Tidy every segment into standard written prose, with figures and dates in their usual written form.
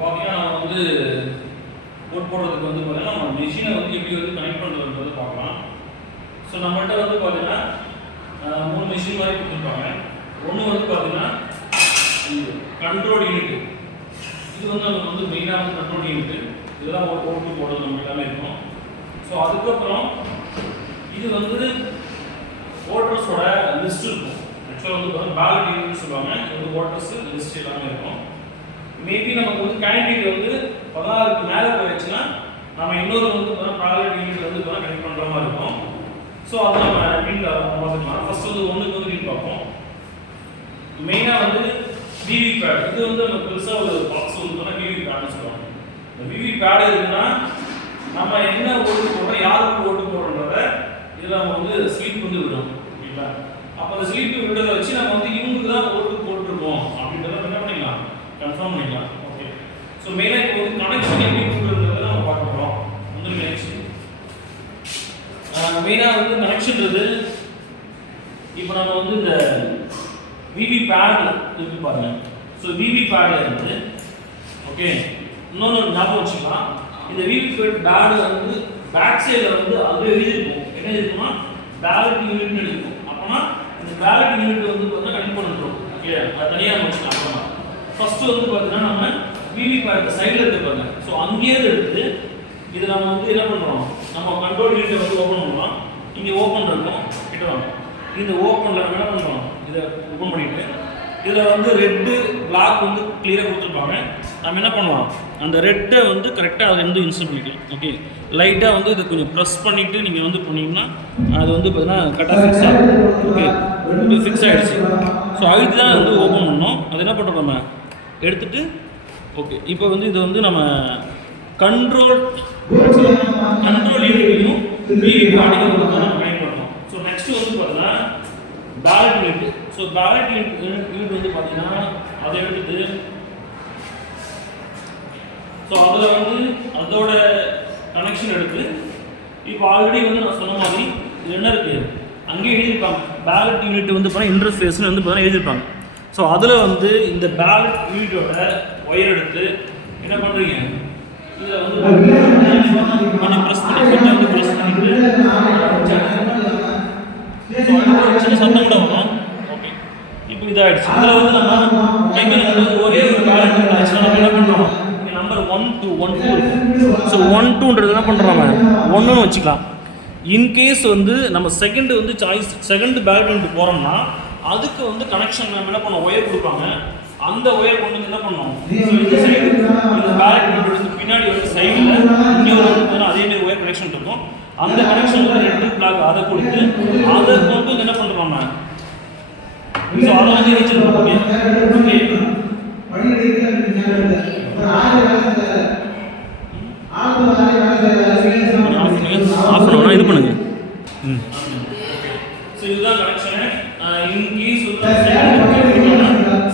பார்த்தீங்கன்னா நம்ம வந்து போட் போடுறதுக்கு வந்து பார்த்தீங்கன்னா நம்ம மிஷினை வந்து எப்படி வந்து கனெக்ட் பண்ணுறது வந்து பார்க்கலாம். ஸோ நம்மகிட்ட வந்து பார்த்தீங்கன்னா 3 மிஷின் மாதிரி கொடுத்துருப்பாங்க. ஒன்று வந்து பார்த்தீங்கன்னா கண்ட்ரோல் யூனிட். இது வந்து நமக்கு வந்து மெயினாக வந்து கண்ட்ரோல் யூனிட். இதெல்லாம் ஒரு போட்டு போடுறது நம்ம எல்லாமே இருக்கும். ஸோ அதுக்கப்புறம் இது வந்து ஓட்டர்ஸோட லிஸ்ட் இருக்கும். ஆக்சுவலாக வந்து பார்த்தீங்கன்னா பேலட் யூனிட்னு சொல்லுவாங்க. இது ஓட்டர்ஸ் லிஸ்ட் எல்லாமே இருக்கும். மேபி நமக்கு வந்து கேண்டிடேட் வந்து 16க்கு மேலே போயிடுச்சுன்னா நம்ம இன்னொரு வந்து பேலட் யூனிட் வந்து கனெக்ட் பண்ணுற மாதிரி இருக்கும். ஸோ அதை நம்ம எப்படின்னு பார்த்துக்கலாம். ஃபர்ஸ்ட் வந்து ஒன்றுக்கு வந்து நீங்கள் பார்ப்போம். மெயினாக வந்து விவி பேட். இது வந்து நம்ம பெருசாக ஒரு பாக்ஸ் வந்து விவி பேட்னு சொல்லுவாங்க. இந்த விவி பேட் இருக்குன்னா நம்ம என்ன ஓட்டு போடுறோம், யாருக்கு ஓட்டு போடுறோன்றத இதில் நம்ம வந்து ஸ்லீப் வந்து விடும். ஓகேங்களா? அப்போ அந்த ஸ்லீப் விடுறதை வச்சு நம்ம வந்து இவங்களுக்கு தான் ஓட்டு போட்டுருக்கோம் அப்படின்றத என்ன பண்ணிக்கலாம், கன்ஃபார்ம் பண்ணிக்கலாம். ஓகே. ஸோ மெயினாக இப்போ வந்து கனெக்ஷன் எப்படி கொடுக்குறதுன்றத நம்ம பார்க்க போகிறோம். வந்து கனெக்ஷன் மெயினாக வந்து கனெக்ஷன்றது இப்போ நம்ம வந்து இந்த விவி பேட் இருக்கு பாருங்க. ஸோ விவி பேட்ல இருந்து ஓகே இன்னொன்று ஞாபகம் வச்சுக்கலாம். இந்த விவி பேட் வந்து பேக் சைடில் வந்து அது எழுதிருக்கும். என்ன இருக்குன்னா பேலட் யூனிட்னு இருக்கும். அப்போனா இந்த பேலட் யூனிட் வந்து பார்த்தீங்கன்னா கனெக்ட் பண்ணிட்டுரும். ஓகே, அது தனியாக வச்சுக்கலாம். அப்புறமா ஃபர்ஸ்ட் வந்து பார்த்தீங்கன்னா நம்ம விவி பேட் சைடில் இருக்கு பாருங்க. ஸோ அங்கேயே எடுத்து இது நம்ம வந்து என்ன பண்ணுறோம், நம்ம கண்ட்ரோல் யூனிட்டை வந்து ஓப்பன் பண்ணுறோம். இங்கே ஓப்பன் இருக்கும் கிட்ட வாங்க. இந்த ஓப்பனில் நம்ம என்ன பண்ணுறோம், இதை ஓப்பன் பண்ணிவிட்டு இதில் வந்து ரெட்டு பிளாக் வந்து கிளியராக கொடுத்துருப்பாங்க. நம்ம என்ன பண்ணலாம், அந்த ரெட்டை வந்து கரெக்டாக அதை வந்து இன்ஸ்டால் பண்ணிக்கலாம். ஓகே, லைட்டாக வந்து இதை கொஞ்சம் ப்ரெஸ் பண்ணிவிட்டு நீங்கள் வந்து பண்ணிங்கன்னா அது வந்து பார்த்தீங்கன்னா கரெக்டாக ஃபிக்ஸ் ஆகும். ஓகே, இது ஃபிக்ஸ் ஆகிடுச்சு. ஸோ அதுக்கு தான் வந்து ஓப்பன் பண்ணோம். அது என்ன பண்ணுறோம், நம்ம எடுத்துகிட்டு ஓகே இப்போ வந்து இது வந்து நம்ம கண்ட்ரோல் யூனிட்டையும் விவி பேடையும் வந்து நம்ம பயன்படுத்தணும். ஸோ நெக்ஸ்ட் வந்து பார்த்தீங்கன்னா pallet unit. So pallet unit வந்து பார்த்தீங்கன்னா அதை எடுத்து ஸோ அதில் வந்து அதோட கனெக்ஷன் எடுத்து இப்போ ஆல்ரெடி வந்து நான் சொன்ன மாதிரி இது என்ன இருக்குது அங்கேயே எழுதியிருப்பாங்க. பேலட் யூனிட் வந்து பார்த்தீங்கன்னா இன்டர்ஃபேஸ்னு வந்து பார்த்தீங்கன்னா எழுதியிருப்பாங்க. ஸோ அதில் வந்து இந்த பேலட் யூனிட்டோட ஒயர் எடுத்து என்ன பண்ணுறீங்க, இதில் வந்து கொஞ்சம் ப்ரெஸ் பண்ணி வந்து ப்ரெஸ் பண்ணிட்டு சின்ன சத்தம் கூட வரும். ஓகே, இப்போ இதாகிடுச்சு. இதில் வந்து நம்ம டைமில் வந்து ஒரே ஒரு பேலட் யூனிட் ஆச்சுன்னா நம்ம என்ன பண்ணுறோம், இங்கே நம்பர் 1 2 1 2 இருக்குது. ஸோ 1 2ன்றது என்ன பண்ணுறோம், 1ன்னு வச்சுக்கலாம். இன்கேஸ் வந்து நம்ம செகண்ட் வந்து செகண்ட் பேலட் யூனிட் போகிறோம்னா அதுக்கு வந்து கனெக்ஷன் நம்ம என்ன பண்ணோம், ஒயர் கொடுப்பாங்க. அந்த ஒயர் கொண்டு வந்து என்ன பண்ணோம், இந்த சைடு இந்த பேலட் யூனிட் பின்னாடி வந்து சைடில் இங்கே ஒரு அதே மாதிரி ஒயர் கனெக்ஷன் இருக்கும். அந்த கனெக்ஷனில் ரெட்டு பிளாக் அதை கொடுத்து அதை கொண்டு வந்து என்ன பண்ணுறோம், ஸோ அதை வந்து இணைச்சிருக்கோம். ஓகே ஆஃப் பண்ணணும், இது பண்ணுங்க. ஸோ இதுதான் கனெக்ஷனு. இன்கேஸ்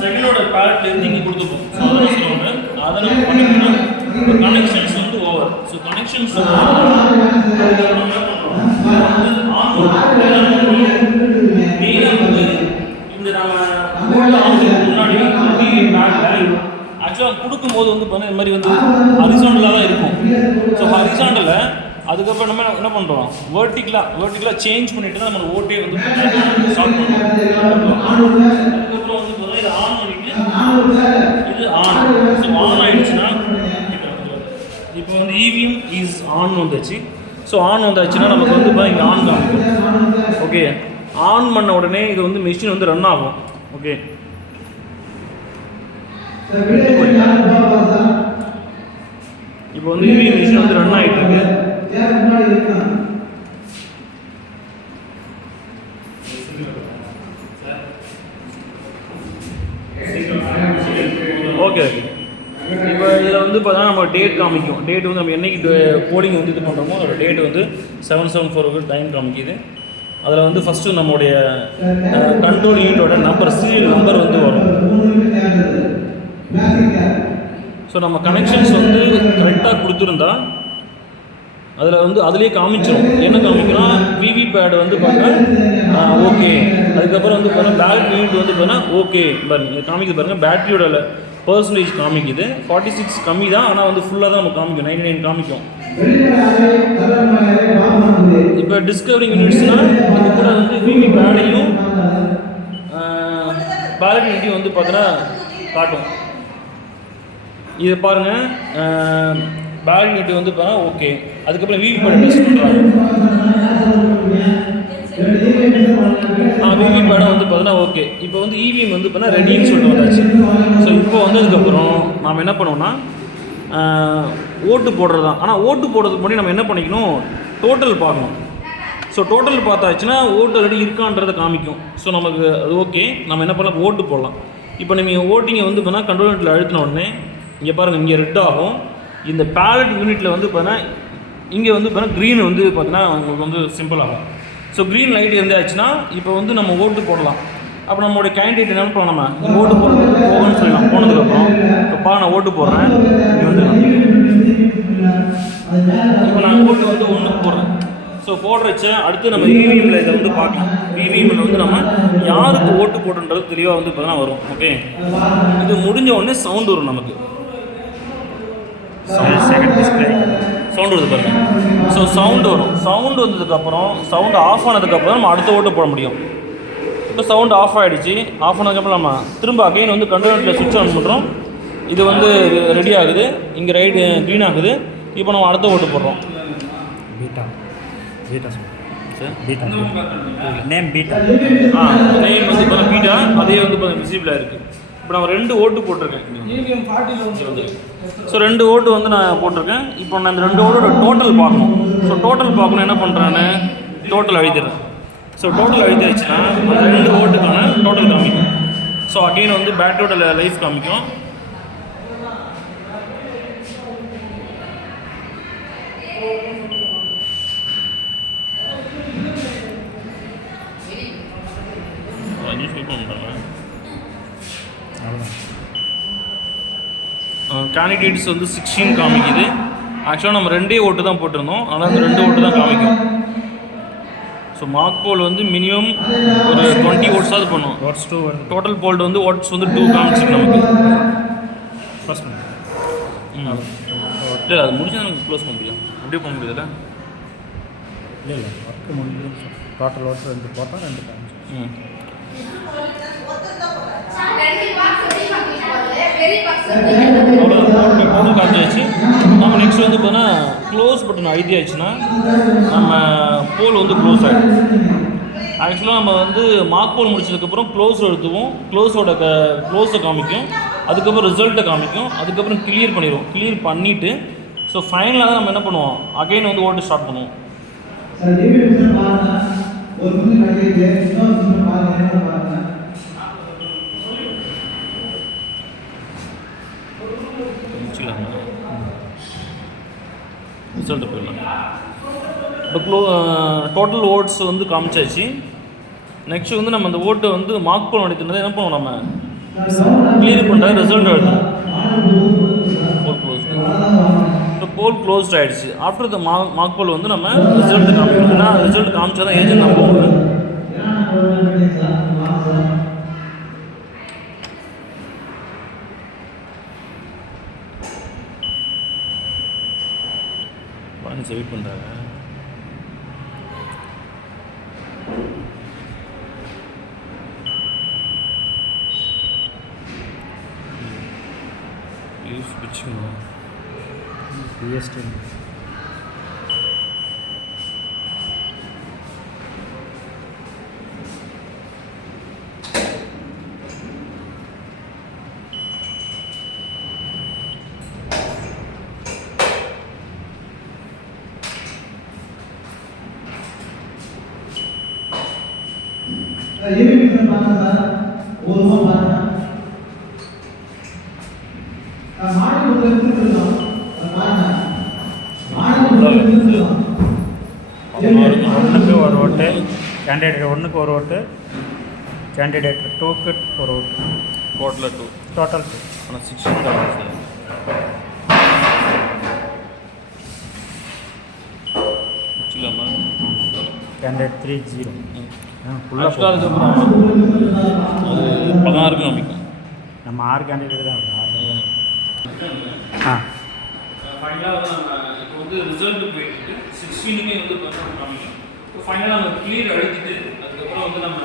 செகண்டோட பேலட்ல இருந்து இங்கே கொடுத்துருக்கோம். ஸோ அதெல்லாம் சொல்லுவாங்க, அதை நம்ம பண்ணிக்கணும். கனெக்ஷன்ஸ் வந்து ஓவர். ஸோ கனெக்ஷன்ஸ் மெயினாக வந்து இந்த நம்ம முன்னாடி ஆக்சுவலாக கொடுக்கும்போது வந்து பார்த்தீங்கன்னா இந்த மாதிரி வந்து ஹரிசாண்டலாக தான் இருக்கும். ஸோ ஹரிசாண்டலில் அதுக்கப்புறம் நம்ம என்ன பண்ணுறோம், வேர்ட்டிக்கலாக சேஞ்ச் பண்ணிட்டு தான் நம்ம ஓட்டே வந்து ஸ்டார்ட் பண்ணுறோம். அதுக்கப்புறம் வந்து பார்த்தீங்கன்னா இது ஆன் பண்ணிட்டு இது ஆன். ஸோ ஆன் ஆகிடுச்சுன்னா இப்போ வந்து இவிஎம் இஸ் ஆன் வந்துச்சு. ஸோ ஆன் வந்தாச்சுன்னா நமக்கு வந்து இங்கே ஆன் காமிக்கும். ஓகே, ஆன் பண்ண உடனே இது வந்து மிஷின் வந்து ரன் ஆகும். ஓகே, இப்போ வந்து இவி மிஷின் வந்து ரன் ஆகிட்டு இருக்கு. ஓகே, இப்போ இதில் வந்து பார்த்தீங்கன்னா நம்ம டேட் காமிக்கும். டேட் வந்து நம்ம என்னைக்கு கோடிங் வந்து இது பண்ணுறோமோ அதோட டேட் வந்து 7/7/4 டைம் காமிக்குது. அதில் வந்து ஃபஸ்ட்டு நம்மளுடைய கண்ட்ரோல் யூனிட்டோட நம்பர், சீரியல் நம்பர் வந்து வரும். ஸோ நம்ம கனெக்ஷன்ஸ் வந்து கரெக்டாக கொடுத்துருந்தா அதில் வந்து அதிலே காமிச்சிடும். என்ன காமிக்கிறோம், விவி பேட் வந்து பார்த்தீங்கன்னா ஓகே. அதுக்கப்புறம் வந்து பார்த்தீங்கன்னா பேலட் யூனிட் வந்து பார்த்தீங்கன்னா ஓகே பாருங்கள் காமிக்குது பாருங்கள். பேட்டரியோட பர்சன்டேஜ் காமிக்குது. 46 கம்மி தான், ஆனால் வந்து ஃபுல்லாக தான் நமக்கு காமிக்கும், 99 காமிக்கும். இப்போ டிஸ்கவரிங் யூனிட்ஸ்னால் இது கூட வந்து விவி பேடையும் பேலட் யூனிட்டையும் வந்து பார்த்தீங்கன்னா காட்டும். இதை பாருங்கள், பேலட் யூனிட் வந்து பார்த்தா ஓகே. அதுக்கப்புறம் விவி பேடை டெஸ்ட் பண்ணுறாங்க. விவி பேடை வந்து பார்த்தீங்கன்னா ஓகே. இப்போ வந்து இவிஎம் வந்து பார்த்தீங்கன்னா ரெடின்னு சொல்லிட்டு வந்தாச்சு. ஸோ இப்போ வந்ததுக்கப்புறம் நாம் என்ன பண்ணுவோம்னா ஓட்டு போடுறது தான். ஆனால் ஓட்டு போடுறதுக்கு முன்னாடி நம்ம என்ன பண்ணிக்கணும், டோட்டல் பார்க்கணும். ஸோ டோட்டல் பார்த்தாச்சுன்னா ஓட்டு ரெடி இருக்கான்றதை காமிக்கும். ஸோ நமக்கு அது ஓகே. நம்ம என்ன பண்ணலாம், ஓட்டு போடலாம். இப்போ நீங்கள் ஓட்டிங்கை வந்து பார்த்தீங்கன்னா கண்ட்ரோல் யூனிட்டில் அழுத்தின உடனே இங்கே பாருங்கள், இங்கே ரெட் ஆகும். இந்த பேலட் யூனிட்டில் வந்து பார்த்தீங்கன்னா இங்கே வந்து பார்த்தீங்கன்னா க்ரீன் வந்து பார்த்தீங்கன்னா உங்களுக்கு வந்து சிம்பிள் ஆகும். ஸோ க்ரீன் லைட் இருந்தாச்சுன்னா இப்போ வந்து நம்ம ஓட்டு போடலாம். அப்போ நம்மளுடைய கேண்டிடேட் என்ன பண்ணலாம், நம்ம ஓட்டு போகணும்னு சொல்லலாம். போனதுக்கப்புறம் இப்போ நான் ஓட்டு போடுறேன். இங்கே வந்து இப்போ நான் ஓட்டு வந்து ஒன்றுக்கு போடுறேன். ஸோ போடுறச்ச அடுத்து நம்ம இவிஎம்மில் இதை வந்து பார்க்கலாம். இவிஎம்மில் வந்து நம்ம யாருக்கு ஓட்டு போட்டுன்றது தெளிவாக வந்து பார்த்தீங்கன்னா வரும். ஓகே, இது முடிஞ்ச உடனே சவுண்டு வரும். நமக்கு செகண்ட் டிஸ்பிளே சவுண்டு வருது பாருங்கள். ஸோ சவுண்டு வரும். சவுண்டு வந்ததுக்கப்புறம் சவுண்டு ஆஃப் ஆனதுக்கப்புறம் நம்ம அடுத்த ஓட்டு போட முடியும். இப்போ சவுண்டு ஆஃப் ஆகிடுச்சு. ஆஃப் ஆனதுக்கப்புறம் நம்ம திரும்ப அகைன் வந்து கண்ட்ரோல் சுவிட்ச் ஆன் பண்ணுறோம். இது வந்து ரெடி ஆகுது. இங்கே ரைட்டு க்ரீன் ஆகுது. இப்போ நம்ம அடுத்த ஓட்டு போடுறோம். Beta beta sir, beta name beta. Name வந்து இப்போ பீட்டா, அதே வந்து இப்போ விசிபிளாக இருக்குது. இப்போ நான் 2 ஓட்டு போட்டிருக்கேன். ஸோ 2 ஓட்டு வந்து நான் போட்டிருக்கேன். இப்போ நான் இந்த 2 ஓட்டோட டோட்டல் பார்க்கணும். ஸோ டோட்டல் பார்க்கணும் என்ன பண்ணுறேன்னு டோட்டல் எழுதிடுறேன். ஸோ டோட்டல் எழுதிடுச்சுன்னா அந்த 2 ஓட்டுக்கான டோட்டல் காமிக்கும். ஸோ அகெயின் வந்து பேட்டரியோட லைஃப் காமிக்கும். கேண்டிடேட்ஸ் வந்து 16 காமிக்குது. ஆக்சுவலாக நம்ம 2 ஓட்டு தான் போட்டிருந்தோம், ஆனால் அந்த 2 ஓட்டு தான் காமிக்கும். ஸோ மார்க் போல் வந்து மினிமம் ஒரு 20 ஓட்ஸாவது பண்ணும். வாட்ஸ் 2 டோட்டல் போல்டு வந்து ஓட்ஸ் வந்து 2 காமிச்சிருக்கு நமக்கு. ஃபர்ஸ்ட் இல்லை, அது முடிஞ்சா நமக்கு க்ளோஸ் பண்ண முடியும். அப்படியே பண்ண முடியாதுல்ல? இல்லை ஒர்க்கு முடிஞ்சு டோட்டல் ஓட்டு 2 போட்டால் 2 காமிச்சு. டோட்டல் காமிச்சாச்சு. நம்ம நெக்ஸ்ட் வந்து பார்த்தோன்னா க்ளோஸ் பட்டன் அழுத்தி ஆச்சுன்னா நம்ம போல் வந்து க்ளோஸ் ஆகிடும். ஆக்சுவலாக நம்ம வந்து மார்க் போல் முடிச்சதுக்கப்புறம் க்ளோஸ் எடுத்துவோம். க்ளோஸை காமிக்கும். அதுக்கப்புறம் ரிசல்ட்டை காமிக்கும். அதுக்கப்புறம் கிளியர் பண்ணிடுவோம். கிளியர் பண்ணிவிட்டு ஸோ ஃபைனலாக தான் நம்ம என்ன பண்ணுவோம், அகைன் வந்து ஓட்டு ஸ்டார்ட் பண்ணுவோம். ரிசல்ட்டு போயிடலாம். இப்போ டோட்டல் ஓட்ஸ் வந்து காமிச்சாச்சு. நெக்ஸ்ட் வந்து நம்ம அந்த ஓட்டை வந்து மார்க் போல் அடித்துனதை என்ன பண்ணுவோம், நம்ம கிளியர் பண்ணுற ரிசல்ட் எடுத்தோம். போல் க்ளோஸ். இப்போ போல் க்ளோஸ்ட் ஆகிடுச்சு. ஆஃப்டர் த மார்க் போல் வந்து நம்ம ரிசல்ட்டு காமிக்கணும். ஏன்னா ரிசல்ட் காமிச்சா தான் ஏஜென்ட் நம்புவோம். வெயிட் பண்ணுறாங்க. பிஎஸ்டி ஒன்றுக்கு ஒரு ஓட்டு, கேண்டிடேட் 1க்கு ஒரு ஓட்டு, கேண்டிடேட் 2க்கு ஒரு ஓட்டு. டோட்டலாக 2. டோட்டல் 2. ஆனால் 16 தான் சார். கேண்டிடேட் 3 0. அதுக்கப்புறம் அது 16 காமிக்கும். நம்ம 6 கேண்டிடேட் தான். ஆ ஃபைனலாக வந்து நம்ம இப்போ வந்து ரிசல்ட்டு போயிட்டு 16மே வந்து பர்ஃபெக்ட் காமிக்கும். இப்போ ஃபைனலாக நம்ம கிளியர் அழுத்திட்டு அதுக்கப்புறம் வந்து நம்ம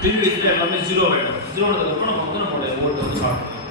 கிளியர் வச்சுட்டு எல்லாமே 0 ஆகிடும். 0 ஆனதுக்கப்புறம் நம்ம வந்து நம்மளுடைய வோல்ட் வந்து ஸ்டார்ட் பண்ணலாம்.